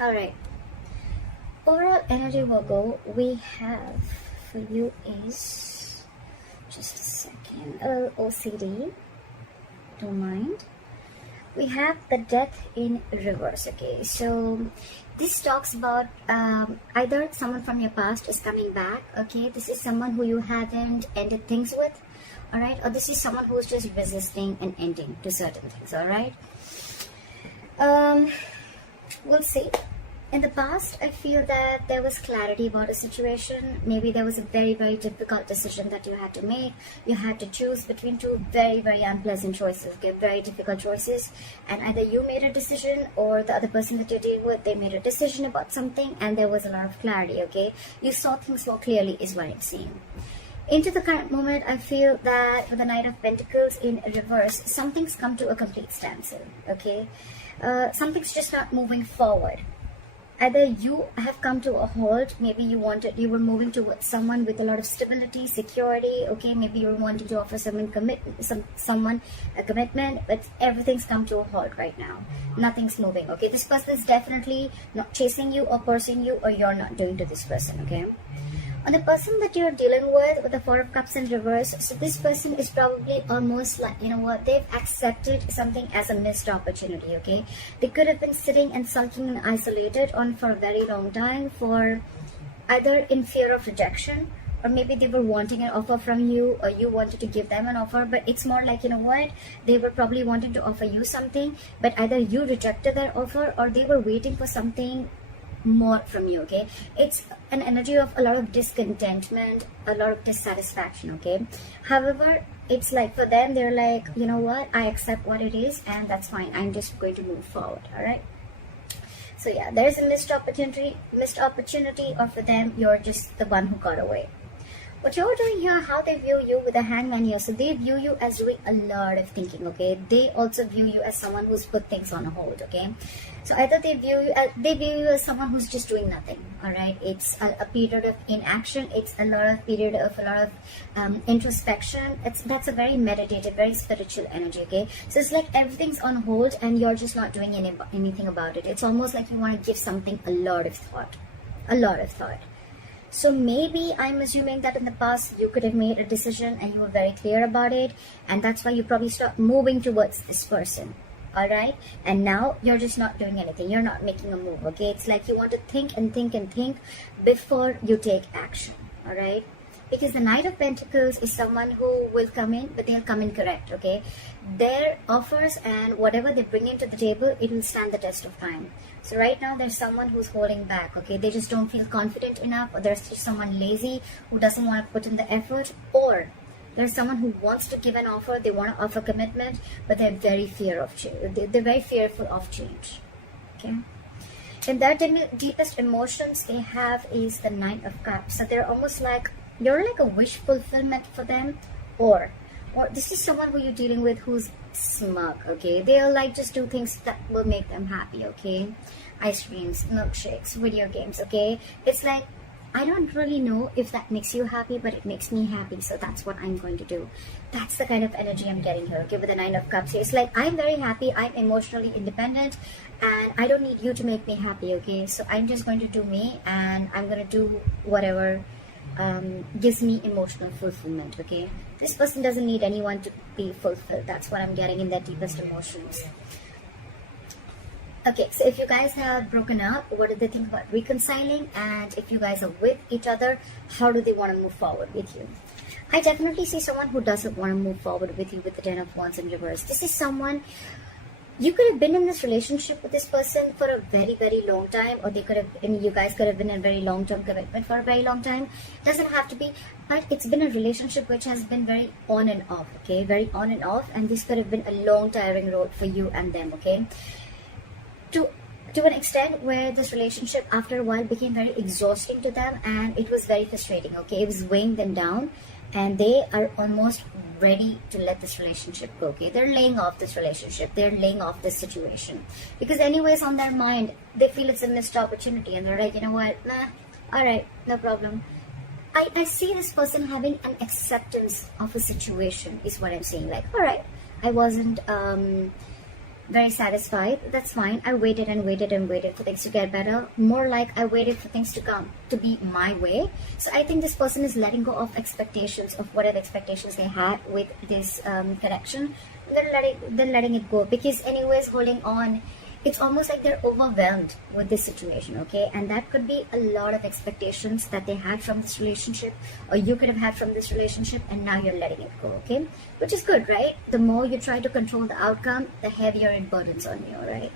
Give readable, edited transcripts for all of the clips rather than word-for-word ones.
All right. Overall energy, Virgo, we have for you is just a second. OCD. Don't mind. We have the death in reverse. Okay, so this talks about either someone from your past is coming back. Okay, this is someone who you haven't ended things with. All right, or this is someone who's just resisting an ending to certain things. All right. We'll see. In the past, I feel that there was clarity about a situation. Maybe there was a very, very difficult decision that you had to make. You had to choose between two very, very unpleasant choices, okay? Very difficult choices. And either you made a decision or the other person that you're dealing with, they made a decision about something and there was a lot of clarity, okay? You saw things more clearly is what I'm seeing. Into the current moment, I feel that with the Knight of Pentacles in reverse, something's come to a complete standstill, okay? Something's just not moving forward. Either you have come to a halt, maybe you were moving towards someone with a lot of stability, security, okay, maybe you were wanting to offer someone a commitment, but everything's come to a halt right now. Nothing's moving, okay? This person is definitely not chasing you or pursuing you, or you're not doing to this person, okay? On the person that you're dealing with the Four of Cups in reverse, so this person is probably almost like, you know what, they've accepted something as a missed opportunity, okay? They could have been sitting and sulking and isolated on for a very long time, for either in fear of rejection, or maybe they were wanting an offer from you, or you wanted to give them an offer, but it's more like, you know what, they were probably wanting to offer you something, but either you rejected their offer or they were waiting for something more from you, okay? It's an energy of a lot of discontentment, a lot of dissatisfaction, okay? However, it's like for them, they're like, you know what, I accept what it is and that's fine, I'm just going to move forward. All right, so yeah, there's a missed opportunity, or for them, you're just the one who got away. What you're doing here, how they view you with the Hangman here, so they view you as doing a lot of thinking, okay? They also view you as someone who's put things on hold, okay? So either they view you as someone who's just doing nothing, all right? It's a period of inaction. It's a lot of introspection. That's a very meditative, very spiritual energy, okay? So it's like everything's on hold and you're just not doing anything about it. It's almost like you want to give something a lot of thought. So maybe I'm assuming that in the past you could have made a decision and you were very clear about it, and that's why you probably start moving towards this person. All right, and now you're just not doing anything. You're not making a move, okay? It's like you want to think and think and think before you take action. All right, because the Knight of Pentacles is someone who will come in, but they'll come in correct, okay? Their offers and whatever they bring into the table, it will stand the test of time. So right now there's someone who's holding back, okay? They just don't feel confident enough, or there's just someone lazy who doesn't want to put in the effort, or there's someone who wants to give an offer, they want to offer commitment, but they're very they're very fearful of change, okay? And their deepest emotions they have is the Knight of Cups. So they're almost like, you're like a wish fulfillment for them, or this is someone who you're dealing with who's smug, okay? They'll like just do things that will make them happy, okay? Ice creams, milkshakes, video games, okay? It's like, I don't really know if that makes you happy, but it makes me happy, so that's what I'm going to do. That's the kind of energy I'm getting here, okay, with the Nine of Cups. It's like, I'm very happy, I'm emotionally independent, and I don't need you to make me happy, okay? So I'm just going to do me, and I'm going to do whatever gives me emotional fulfillment, okay? This person doesn't need anyone to be fulfilled. That's what I'm getting in their deepest emotions. Okay, so if you guys have broken up, what do they think about reconciling? And if you guys are with each other, how do they want to move forward with you? I definitely see someone who doesn't want to move forward with you with the Ten of Wands in reverse. This is someone, you could have been in this relationship with this person for a very, very long time, or you guys could have been in a very long-term commitment for a very long time. Doesn't have to be, but it's been a relationship which has been very on and off, okay? Very on and off, and this could have been a long, tiring road for you and them, okay? To an extent where this relationship after a while became very exhausting to them, and it was very frustrating, okay? It was weighing them down, and they are almost ready to let this relationship go, okay? They're laying off this relationship, they're laying off this situation, because anyways on their mind they feel it's a missed opportunity, and they're like, you know what, nah, alright, no problem. I see this person having an acceptance of a situation is what I'm saying. Like, alright, I wasn't very satisfied. That's fine. I waited and waited and waited for things to get better. More like I waited for things to come to be my way. So I think this person is letting go of expectations, of whatever expectations they had with this connection. They're letting it go, because anyways, holding on, it's almost like they're overwhelmed with this situation, okay? And that could be a lot of expectations that they had from this relationship, or you could have had from this relationship, and now you're letting it go, okay? Which is good, right? The more you try to control the outcome, the heavier it burdens on you, right?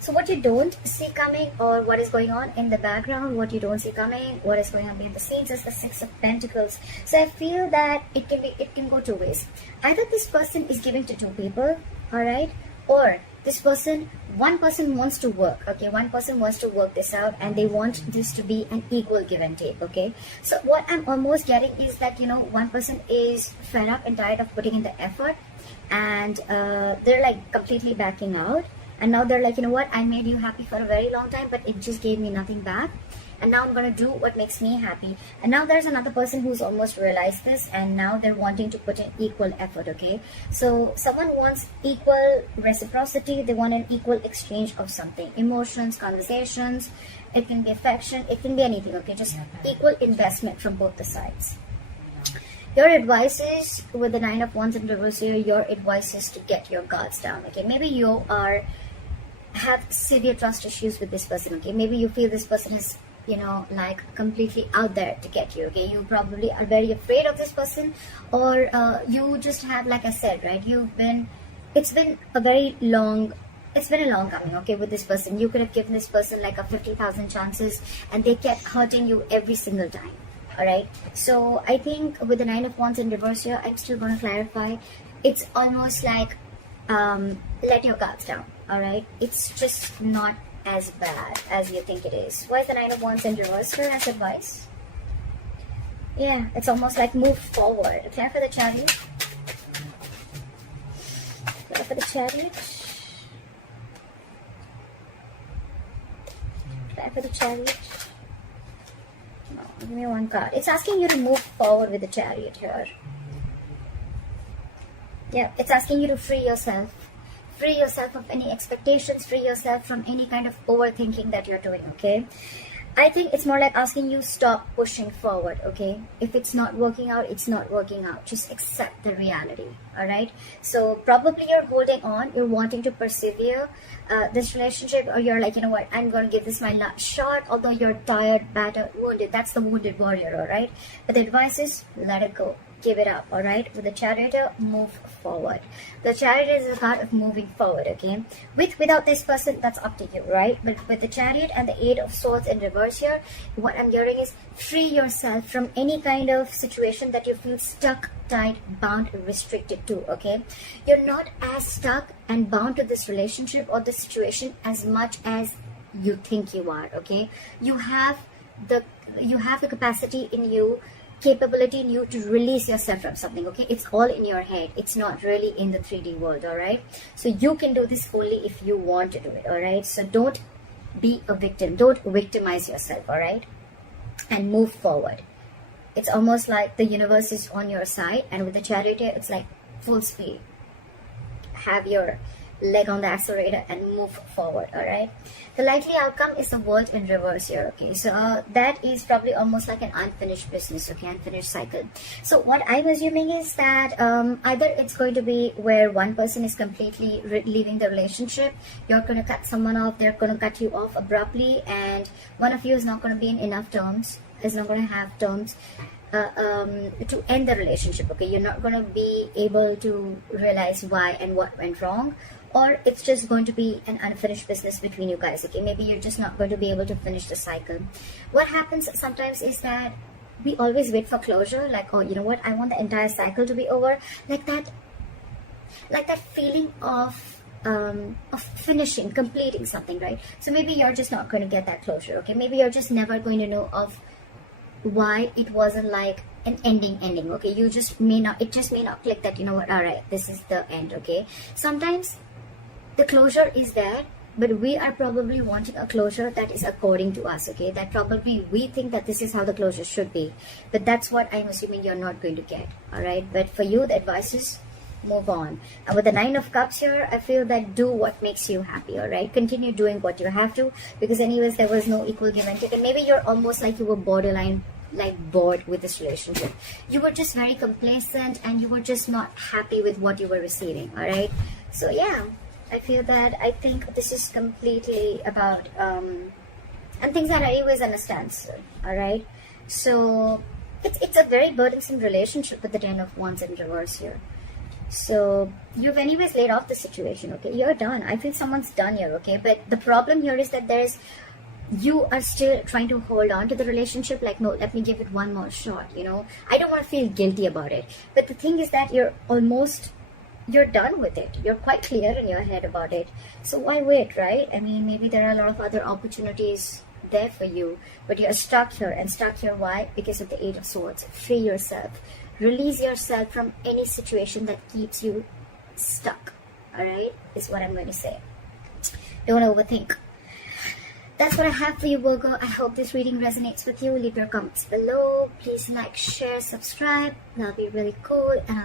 So what you don't see coming, or what is going on in the background, what you don't see coming, what is going on behind the scenes, is the Six of Pentacles. So I feel that it can go two ways. Either this person is giving to two people, all right? Or this person, one person wants to work, okay? One person wants to work this out, and they want this to be an equal give and take, okay? So what I'm almost getting is that, you know, one person is fed up and tired of putting in the effort, and they're like completely backing out. And now they're like, you know what, I made you happy for a very long time, but it just gave me nothing back. And now I'm going to do what makes me happy. And now there's another person who's almost realized this, and now they're wanting to put in equal effort, okay? So someone wants equal reciprocity. They want an equal exchange of something. Emotions, conversations. It can be affection. It can be anything, okay? Just equal investment from both the sides. Your advice is, with the Nine of Wands in reverse here, your advice is to get your guards down, okay? Maybe you have severe trust issues with this person, okay? Maybe you feel this person is, you know, like completely out there to get you, okay? You probably are very afraid of this person, or you just have, like I said, right, it's been a long coming, okay, with this person. You could have given this person like a 50,000 chances, and they kept hurting you every single time, all right? So I think with the Nine of Wands in reverse here, I'm still going to clarify. It's almost like let your guards down, all right? It's just not as bad as you think it is. Why is the Nine of Wands in reverse here as advice? Yeah, it's almost like move forward. Clear for the Chariot. Clear for the Chariot. Clear for the Chariot. No, give me one card. It's asking you to move forward with the Chariot here. Yeah, it's asking you to free yourself. Free yourself of any expectations, free yourself from any kind of overthinking that you're doing, okay? I think it's more like asking you stop pushing forward, okay? If it's not working out, it's not working out. Just accept the reality, all right? So probably you're holding on, you're wanting to persevere this relationship, or you're like, you know what, I'm going to give this my last shot, although you're tired, battered, wounded. That's the wounded warrior, all right? But the advice is let it go. Give it up, all right? With the Chariot, move forward. The Chariot is a card of moving forward, okay? Without this person, that's up to you, right? But with the Chariot and the Eight of Swords in reverse here, what I'm hearing is free yourself from any kind of situation that you feel stuck, tied, bound, restricted to, okay? You're not as stuck and bound to this relationship or this situation as much as you think you are, okay? You have the capacity in you, capability in you to release yourself from something, okay? It's all in your head. It's not really in the 3D world, all right? So you can do this only if you want to do it, all right? So don't be a victim. Don't victimize yourself, all right? And move forward. It's almost like the universe is on your side, and with the Chariot, it's like full speed. Have your leg on the accelerator and move forward, all right? The likely outcome is the World in reverse here, okay? So that is probably almost like an unfinished business, okay? Unfinished cycle. So what I'm assuming is that either it's going to be where one person is completely leaving the relationship, you're going to cut someone off, they're going to cut you off abruptly, and one of you is not going to be in enough terms, is not going to have terms to end the relationship, okay? You're not going to be able to realize why and what went wrong, or it's just going to be an unfinished business between you guys, okay? Maybe you're just not going to be able to finish the cycle. What happens sometimes is that we always wait for closure, like, oh, you know what, I want the entire cycle to be over, like that feeling of finishing, completing something, right? So maybe you're just not going to get that closure, okay? Maybe you're just never going to know of why it wasn't like an ending, okay? It just may not click that, you know what, all right, this is the end, okay? Sometimes the closure is there, but we are probably wanting a closure that is according to us, okay? That probably we think that this is how the closure should be, but that's what I'm assuming you're not going to get, all right? But for you, the advice is move on. And with the Nine of Cups here, I feel that do what makes you happy, all right? Continue doing what you have to, because anyways, there was no equal give and take. And maybe you're almost like you were borderline like bored with this relationship. You were just very complacent and you were just not happy with what you were receiving, all right? So yeah, I feel that I think this is completely about and things are anyways on a standstill, all right? So it's a very burdensome relationship with the Ten of Wands in reverse here. So you've anyways laid off the situation, okay? You're done. I feel someone's done here, okay? But the problem here is that you are still trying to hold on to the relationship, like, no, let me give it one more shot, you know? I don't want to feel guilty about it. But the thing is that you're done with it. You're quite clear in your head about it. So why wait, right? I mean, maybe there are a lot of other opportunities there for you, but you're stuck here. And stuck here, why? Because of the Eight of Swords. Free yourself. Release yourself from any situation that keeps you stuck, all right? Is what I'm going to say. Don't overthink. That's what I have for you, Virgo. I hope this reading resonates with you. Leave your comments below. Please like, share, subscribe. That'll be really cool. And